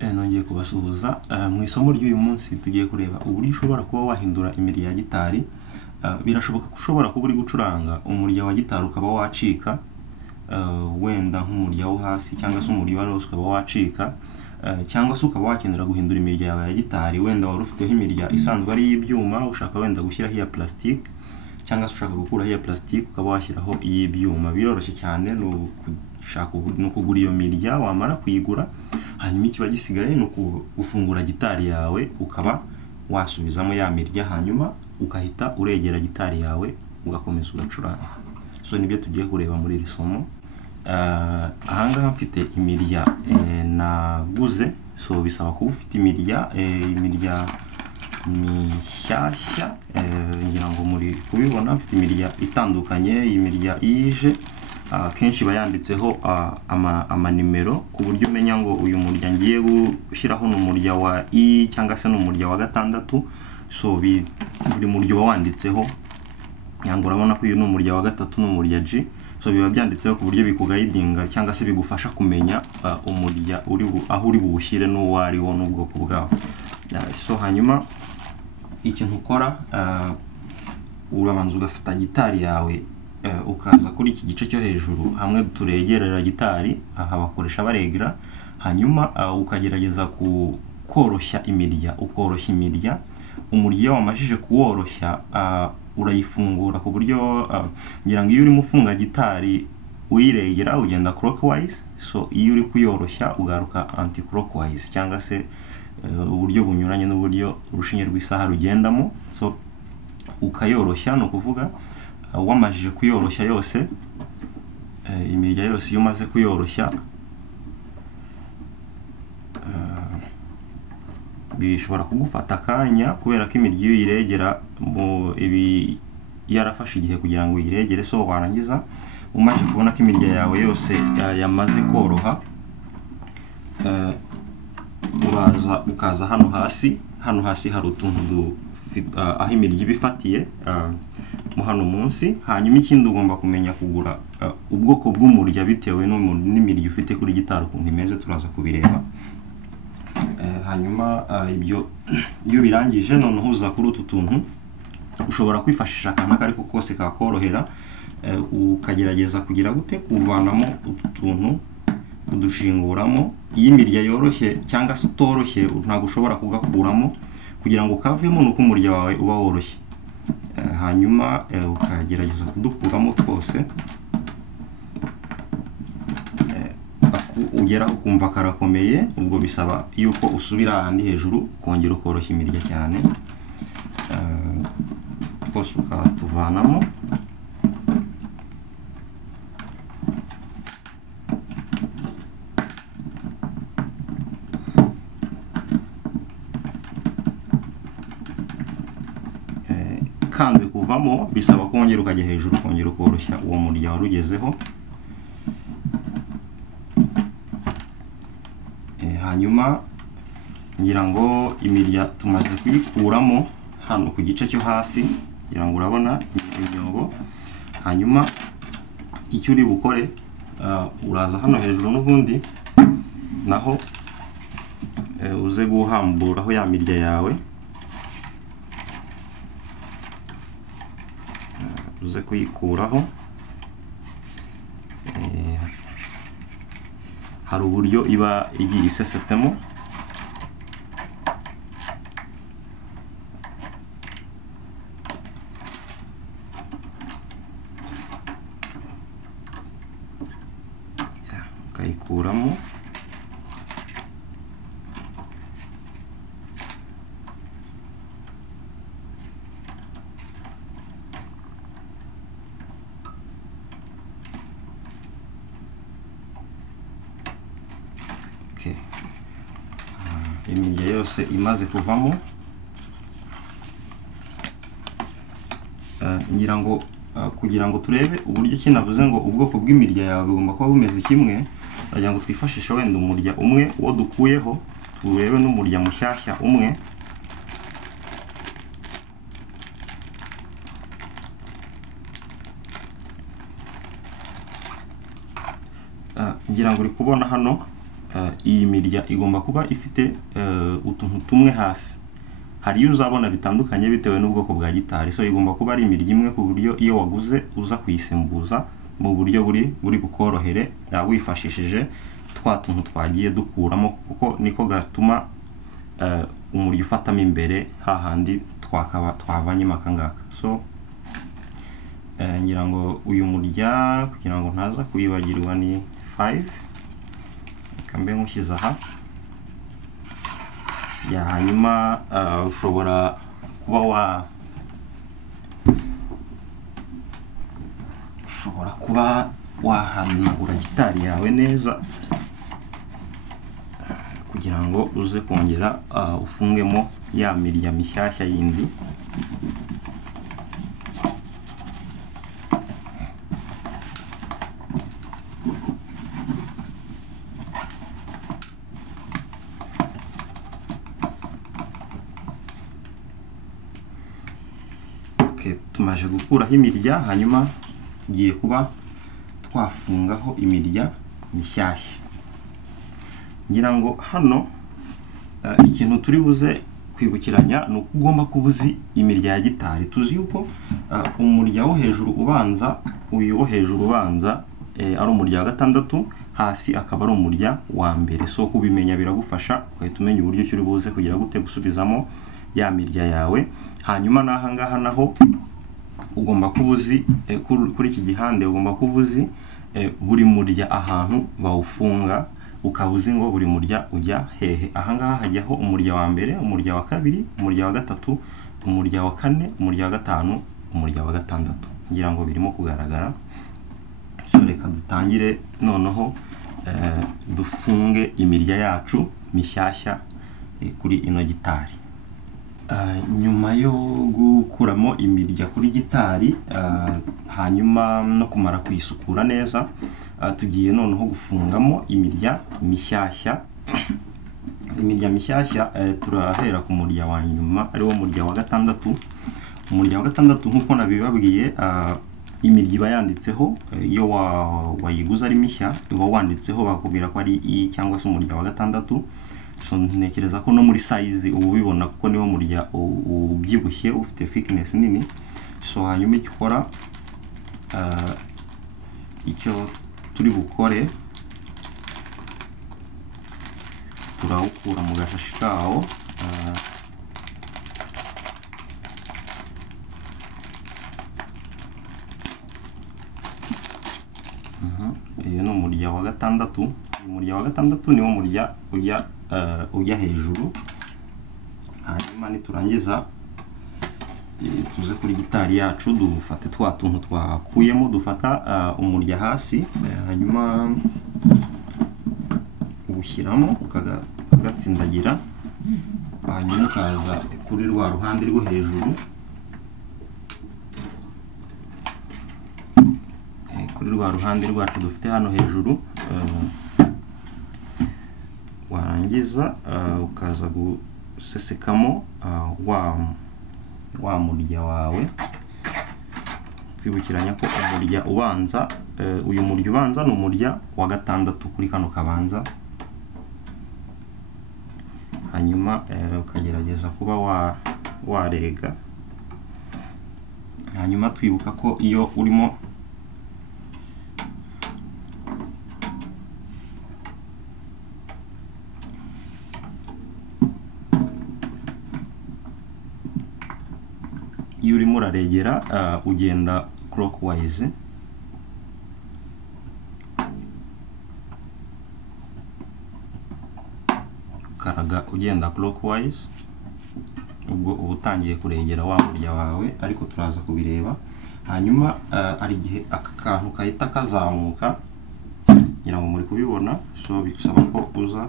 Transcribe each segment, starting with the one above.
nongeye kubasuhuza mu isomo ry'uyu munsi tugiye kureba uburyo ushobora kuba wahindura imirya ya gitari. Birashoboka ko ushobora kuba uri gucuranga umurya wa gitari ukaba wacika, wenda nk'umurya wo hasi cyangwa se umurya wari wose ukaba wacika, cyangwa se ukaba wakenera guhindura imirya yawe ya gitari. Wenda wari ufiteho imirya isanzwe ari iy'ibyuma, ushaka wenda gushyiraho iya plastic, cyangwa se ushaka gukuraho iya plastic ukaba washyiraho iy'ibyuma. Biroroshye cyane, ni ukugura iyo mirya, wamara kuyigura hanyuma ikiba gisigaye ni gufungura gitari yawe ukaba wasubizamo ya mirya, hanyuma ukahita uregera gitari yawe ugakomeza ugacuranga. So nibyo tugiye kureba muri iri somo. Ahangaha mfite imirya naguze, so bisaba kuba ufite imirya mishyashya. Ngira ngo muri kubibona mfite imirya itandukanye. Iyi mirya ije kenshi bayanditseho amanimero ku buryo umenya ngo uyu murya ngiye gushyiraho ni umurya wa I cyangwa se ni umurya wa gatandatu. So buri murya uba wanditseho, yango urabona ko uyu ni umurya wa gatatu, ni umurya G. So biba byanditseho ku buryo bikugayidinga cyangwa se bigufasha kumenya umurya aho uri buwushyire n'uwo ari wo n'ubwoko bwawo. So hanyuma ikintu ukora, urabanza ugafata gitari yawe ukaza kuri iki gice cyo hejuru hamwe turegerera gitari, aha bakoresha baregra, hanyuma ukagerageza koroshya imirya, ukoroshya imirya. Umurya wamajije kuworoshya urayifungura ku buryo ngira ngo iyo urimo ufunga gitari uyiregera ugenda clockwise, so iyo uri kuyoroshya ugaruka anti clockwise, cyangwa se uburyo bunyuranye n'uburyo urushinge rw'isaha rugendamo. So ukayoroshya, no kuvuga wamajije kuyoroshya yose, imirya yose iyo umaze kuyoroshya, bishobora kugufata akanya kubera ko imirya iyo uyiregera ibi yarafashe igihe kugira ngo uyiregere. So warangiza umaze kubona ko imirya yawe yose yamaze koroha, uraza ukaza hano hasi hari utuntu aho imirya ibifatiye mo hano munsi. Hanyuma ikindi ugomba kumenya kugura ubwoko bw'umurya bitewe n'imirya ufite kuri gitari ukuntu imeze, turaza kubireba. Hanyuma ibyo iyo birangije noneho uza kuri utu tuntu, ushobora kwifashisha akantu ako ariko kose kakorohera, ukagerageza kugira gute kuvanamo utu tuntu udushinguramo. Iyi mirya yoroshye cyangwa se utoroshye ntabwo ushobora kugakuramo, kugira ngo kavemo nuko umurya wawe uba woroshye. Hanyuma ukagerageza kudukuramo twose, ugeraho ukumva karakomeye, ubwo bisaba yuko usubira ahandi hejuru ukongera ukoroshya imirya cyane. Twose ukatuvanamo. Kanze kuvamo bisaba kongera ukajya hejuru ukongera ukoroshya uwo murya warugezeho. Hanyuma ngira ngo imirya tumaze kuyikuramo hano ku gice cyo hasi, ngira ngo urabona imyobo. Hanyuma icyo uri bukore, uraza hano hejuru n'ubundi naho uze guhamburaho ya mirya yawe, uze kuyikuraho. Hari uburyo iba igiye isesetsemo. Ukayikuramo. Imirya yose imaze kuvamo, ngira ngo kugira ngo turebe uburyo kinavuze ngo ubwoko bw'imirya yawe bugomba kuba bumeze kimwe, kugira ngo twifashishe wenda umurya umwe uwo dukuyeho, turebe n'umurya mushyashya umwe. ngira ngo uri kubona hano iyi mirya igomba kuba ifite utuntu tumwe hasi. Hari iyo uzabona bitandukanye bitewe n'ubwoko bwa gitari, so igomba kuba ari imirya imwe ku buryo iyo waguze uza kuyisimbuza mu buryo buri bukorohere wifashishije twa tuntu twagiye dukuramo, kuko niko gatuma umurya ufatamo imbere hahandi twavanyemo akangaka. So ngira ngo uyu murya kugira ngo ntaza kuyibagirwa ni 5, kambe nkushyize aha. Hanyuma ushobora kuba wahanagura gitari yawe neza kugira ngo uze kongera ufungemo ya mirya mishyashya yindi. Tumaje gukuraho imirya, hanyuma tugiye kuba twafungaho imirya mishyashya. Ngira ngo hano ikintu turi buze kwibukiranya ni uko ugomba kuba uzi imirya ya gitari. Tuzi yuko umurya wo hejuru ubanza, uyu wo hejuru ubanza ari umurya wa gatandatu, hasi akaba ari umurya wa mbere. So kubimenya biragufasha ugahita umenya uburyo uri buze kugira gute gusubizamo ya mirya yawe. Hanyuma n'aha ngaha naho ugomba kuba uzi kuri iki gihande ugomba kuba uzi buri murya ahantu bawufunga, ukaba uzi ngo buri murya ujya hehe. Aha ngaha hajyaho umurya wa mbere, umurya wa kabiri, umurya wa gatatu, umurya wa kane, umurya wa gatanu, umurya wa gatandatu. Ngira ngo birimo kugaragara. So reka dutangire noneho dufunge imirya yacu mishyashya kuri ino gitari. Nyuma yo gukuramo imirya kuri gitari hanyuma no kumara kuyisukura neza, tugiye noneho gufungamo imirya mishyashya. Imirya mishyashya turahera ku murya wa nyuma ari wo murya wa gatandatu. Umurya wa gatandatu nk'uko nabibabwiye, imirya iba yanditseho, iyo wayiguze ari mishya uba wanditseho bakubwira ko ari i cyangwa se umurya wa gatandatu. So ntekereza ko no muri size ubu bibona kuko niwo murya ubyibushye ufite thickness nini. So hanyuma icyo ukora, icyo turi bukore, turawukura mu gashashi kawo. Uyu ni umurya wa gatandatu. Umurya wa gatandatu niwo murya ujya hejuru. Hanyuma niturangiza tuze kuri gitari yacu dufate twa tuntu twakuyemo, dufata umurya hasi, hanyuma ubushyiramo ukagatsindagira, hanyuma ukaza kuri rwa ruhande rwo hejuru, kuri rwa ruhande rwacu dufite hano hejuru, warangiza ukaza gusesekamo wa murya wawe. Kwibukiranya ko umurya ubanza, uyu murya ubanza ni umurya wa gatandatu kuri kano kabanza. Hanyuma ukagerageza kuba warega. Hanyuma twibuka ko iyo urimo uraregera ugenda clockwise. Ukaraga ugenda clockwise, ubwo uba utangiye kuregera wa murya wawe, ariko turaza kubireba. Hanyuma ari igihe aka kantu kahita kazamuka, ngira ngo muri kubibona. So bisaba ko uza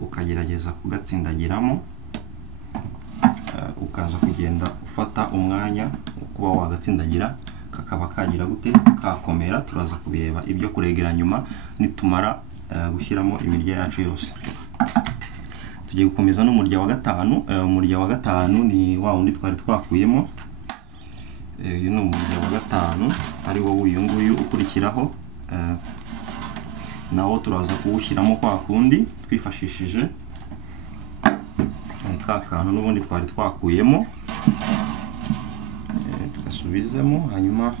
ukagerageza kugatsindagiramo, ukaza kugenda ufata umwanya kuba wagatsindagira, kakaba kagira gute kakomera. Turaza kubireba ibyo kuregera nyuma nitumara gushyiramo imirya yacu yose. Tugiye gukomeza n'umurya wa gatanu. Umurya wa gatanu ni wa wundi twari twakuyemo. Uyu ni umurya wa gatanu, ari wo uyu nguyu ukurikiraho. nawo turaza kuwushyiramo kwa kundi twifashishije ka kantu n'ubundi twari twakuyemo, tugasubizemo, hanyuma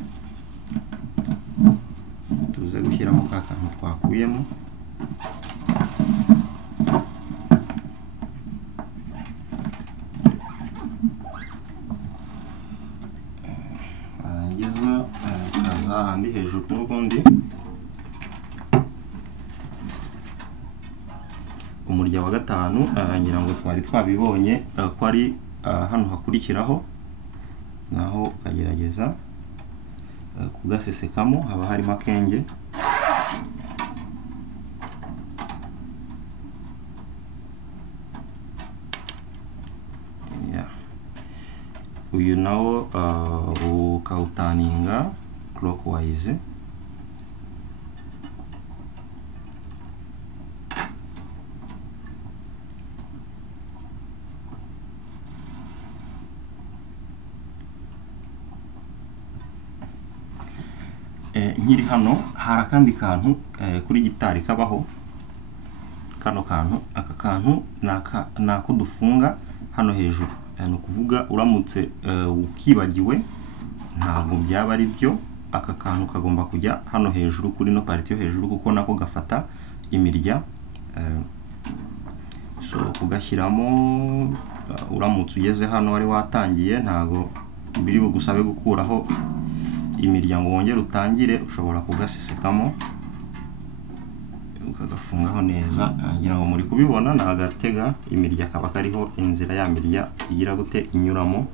tuze gushyiramo ka kantu twakuyemo. Warangiza ukaza ahandi hejuru n'ubundi umurya wa gatanu, ngira ngo twari twabibonye ko ari hano hakurikiraho, naho ukagerageza kugasesekamo, haba harimo akenge. Uyu nawo ukawutaninga clockwise. Nkiri hano hari akandi kantu kuri gitari kabaho, kano kantu, aka kantu nako dufunga hano hejuru. Ni ukuvuga uramutse ukibagiwe ntabwo byaba ari byo, aka kantu kagomba kujya hano hejuru kuri no pariti yo hejuru, kuko nako gafata imirya. So kugashyiramo uramutse ugeze hano wari watangiye, ntago biri bugusabe gukuraho imiryango wongera utangire, ushobora kugasesekamo ukagafungaho neza. Ngira ngo muri kubibona, nagatega imirya kaba kariho inzira ya mirya igira gute inyuramo,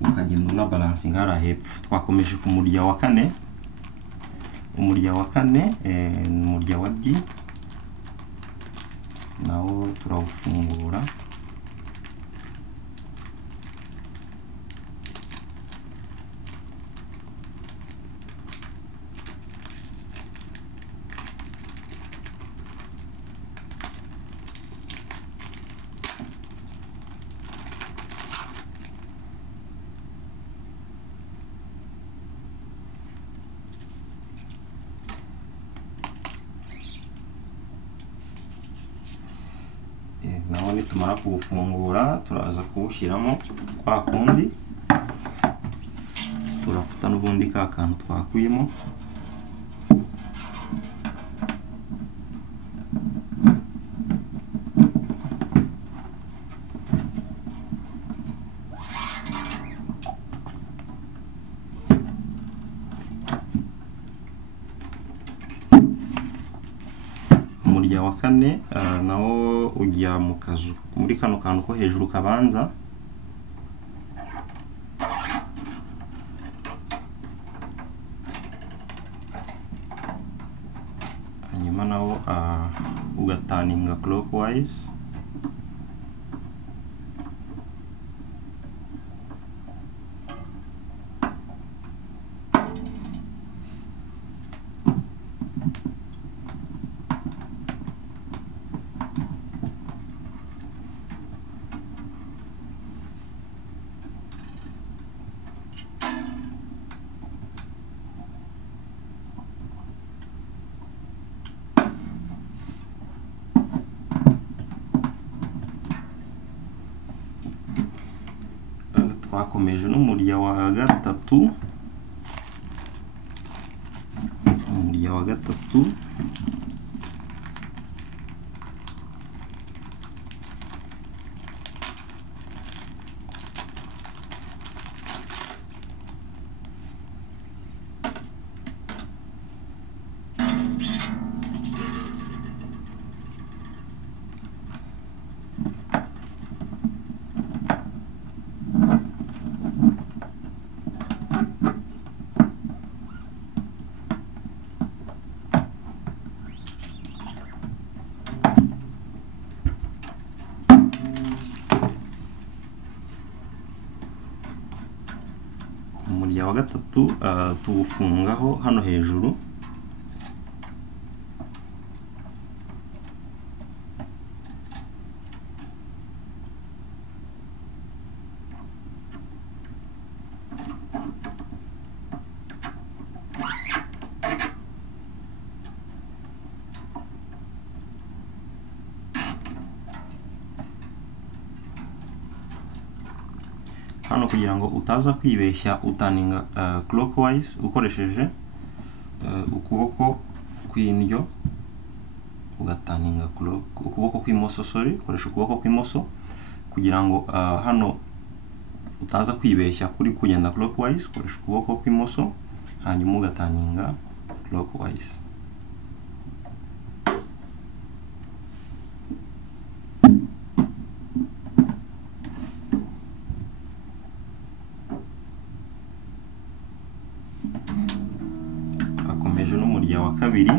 ukagenda una balancing hara hepfo. Twakomeje ku murya wa kane. Umurya wa kane ni umurya wa D, nawo turawufungura. Naho nitumara kuwufungura turaza kuwushyiramo kwa kundi, turafata n'ubundi ka kantu twakuyemo. Umurya wa kane nawo ujya mu kazu muri kano kantu ko hejuru kabanza. Hanyuma nawo ugataninga clockwise. Twakomeje n'umurya wa gatatu. Umurya wa gatatu umurya wa gatatu tuwufungaho hano hejuru. hano kugira ngo utaza kwibeshya utaninga clockwise ukoresheje ukuboko kw'indyo ugataninga ukuboko kw'imoso, ukoresha ukuboko kw'imoso kugira ngo hano utaza kwibeshya kuri kugenda clockwise, ukoresha ukuboko kw'imoso hanyuma ugataninga clockwise. Twakomeje n'umurya wa kabiri.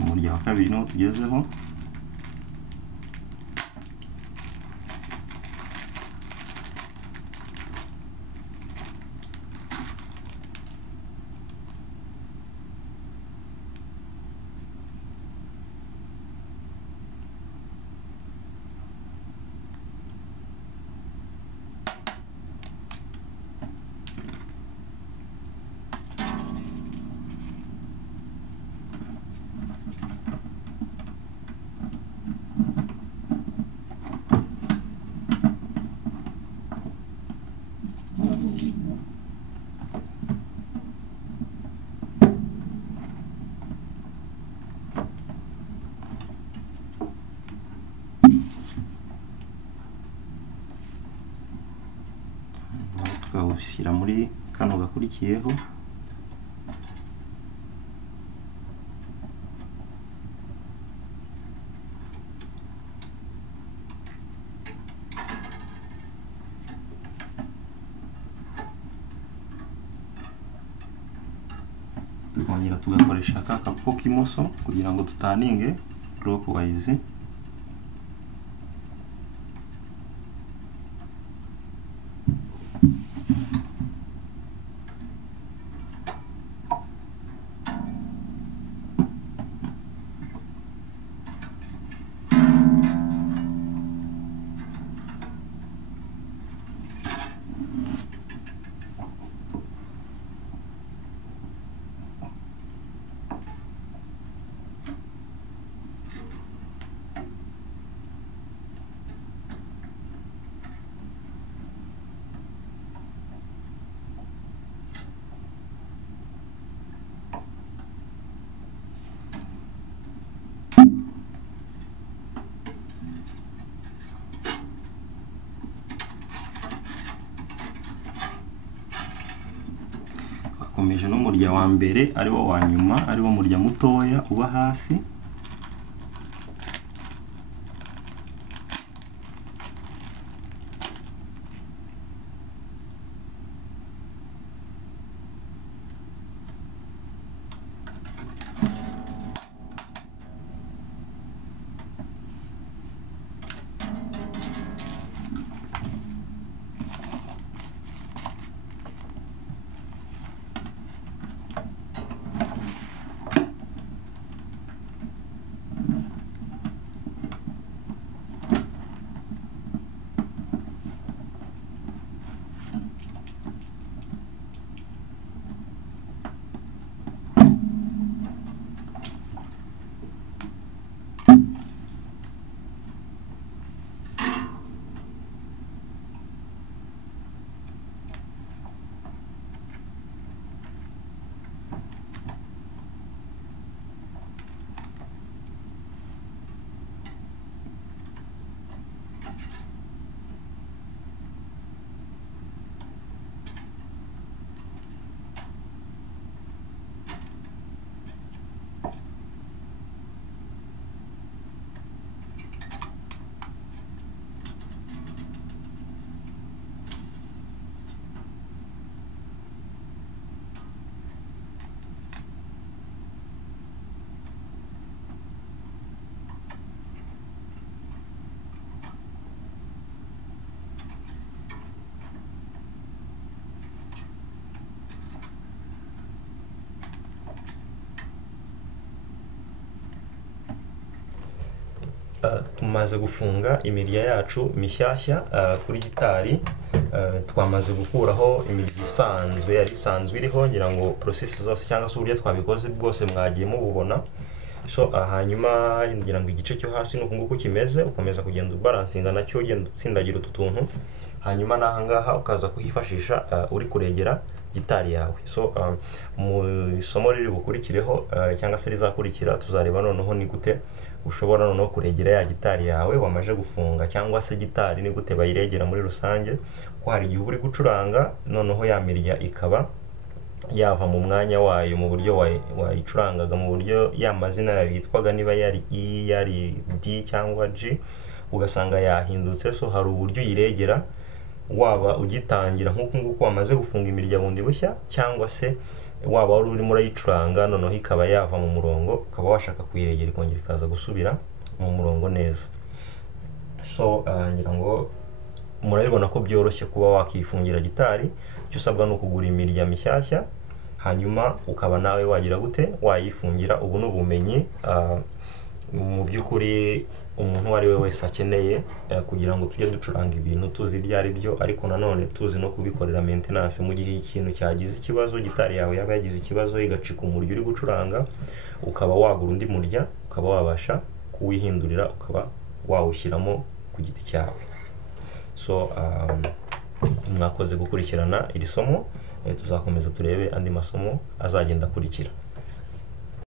Umurya wa kabiri niwo tugezeho. Tukawushyira muri kano gakurikiyeho. Tukongera tugakoresha aka kaboko k'imoso kugira ngo tutaninge clockwise. Twakomeje n'umurya wa mbere ariwo wa nyuma, ariwo murya mutoya uba hasi. Tumaze gufunga imirya yacu mishyashya kuri gitari. Twamaze gukuraho imirya isanzwe yari isanzwe iriho, ngira ngo process zose cyangwa se uburyo twabikoze bwose mwagiye mububona. So hanyuma ngira ngo igice cyo hasi nuko nguko kimeze, ukomeza kugenda ubalansinga nacyo ugenda utsindagira utu tuntu, hanyuma nahangaha ukaza kuhifashisha uri kuregera gitari yawe. So mu isomo riri bukurikireho cyangwa se rizakurikira tuzareba noneho ni gute ushobora noneho kuregera ya gitari yawe wamaje gufunga, cyangwa se gitari ni gute bayiregera muri rusange, ko hari igihe uri gucuranga noneho ya mirya ikaba yava mu mwanya wayo mu buryo wayicurangaga mu buryo ya mazina yayo yitwaga niba yari E, yari D cyangwa G, ugasanga yahindutse. So hari uburyo uyiregera waba ugitangira nk'uko nguko wamaze gufunga imirya bundi bushya, cyangwa se waba wari urimo urayicuranga noneho ikaba yava mu murongo ukaba washaka kuyiregera ikongera ikaza gusubira mu murongo neza. So ngira ngo murabibona ko byoroshye kuba wakifungira gitari. Icyo usabwa ni ukugura imirya mishyashya, hanyuma ukaba nawe wagira gute wayifungira. Ubu ni ubumenyi mu by'ukuri umuntu uwo ari we wese akeneye kugira ngo tujye ducuranga ibintu tuzi ibyo ari byo, ariko nanone tuzi no kubikorera maintenance mu gihe ikintu cyagize ikibazo, gitari yawe yaba yagize ikibazo igacika umurya uri gucuranga, ukaba wagura undi murya ukaba wabasha kuwihindurira ukaba wawushyiramo ku giti cyawe. So mwakoze gukurikirana iri somo, tuzakomeza turebe andi masomo azagenda akurikira.